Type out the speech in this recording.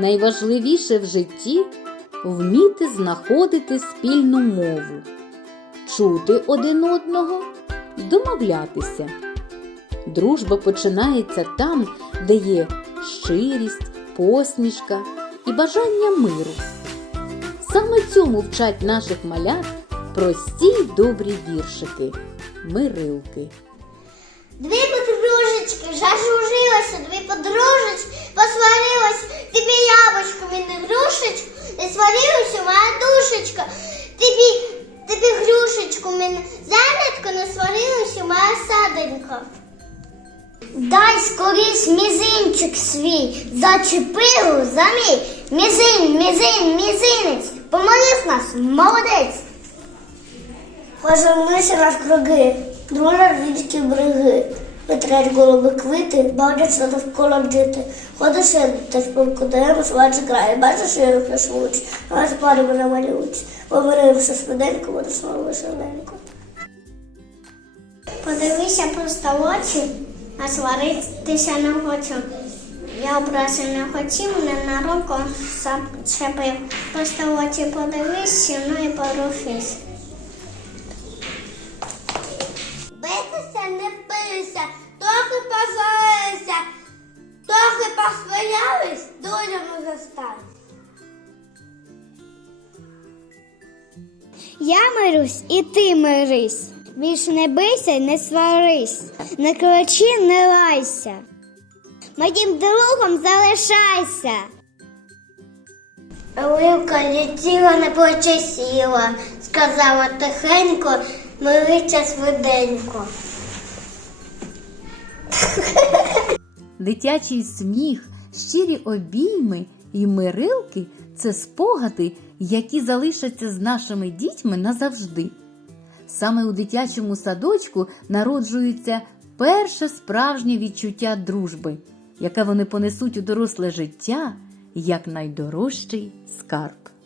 найважливіше в житті вміти знаходити спільну мову, чути один одного, домовлятися. Дружба починається там, де є щирість, посмішка і бажання миру. Саме цьому вчать наших малят прості й добрі віршики, мирилки. Не сварилася моя душечка, тобі, тобі грушечку мені зелятко, не сварилася моя саденька. Дай скоріш мізинчик свій, зачепив за мій мізин, мізин, мізинець, помолив нас, молодець. Поженися наш круги, дружать річки бриги. Витрять голуби квити, бавляться довкола діти. Ходиш та спілкудаємо, швидше край. Бачиш, я руки швидше, а ж пари мене малюють. Помирився швиденько, буду слово швиденько. Подивися просто в очі, а сваритися не хочу. Я образи не хотів, не на руку зачепив. Просто в очі подивися, ну і порухись. Друзями. Я мирюсь і ти мирись. Більш не бийся й не сварись, не кричи, не лайся. Моїм другом залишайся. Оливка летіла, не почесіла, сказала тихенько, мириться швиденько. Дитячий сміх, щирі обійми і мирилки це спогади, які залишаться з нашими дітьми назавжди. Саме у дитячому садочку народжується перше справжнє відчуття дружби, яке вони понесуть у доросле життя як найдорожчий скарб.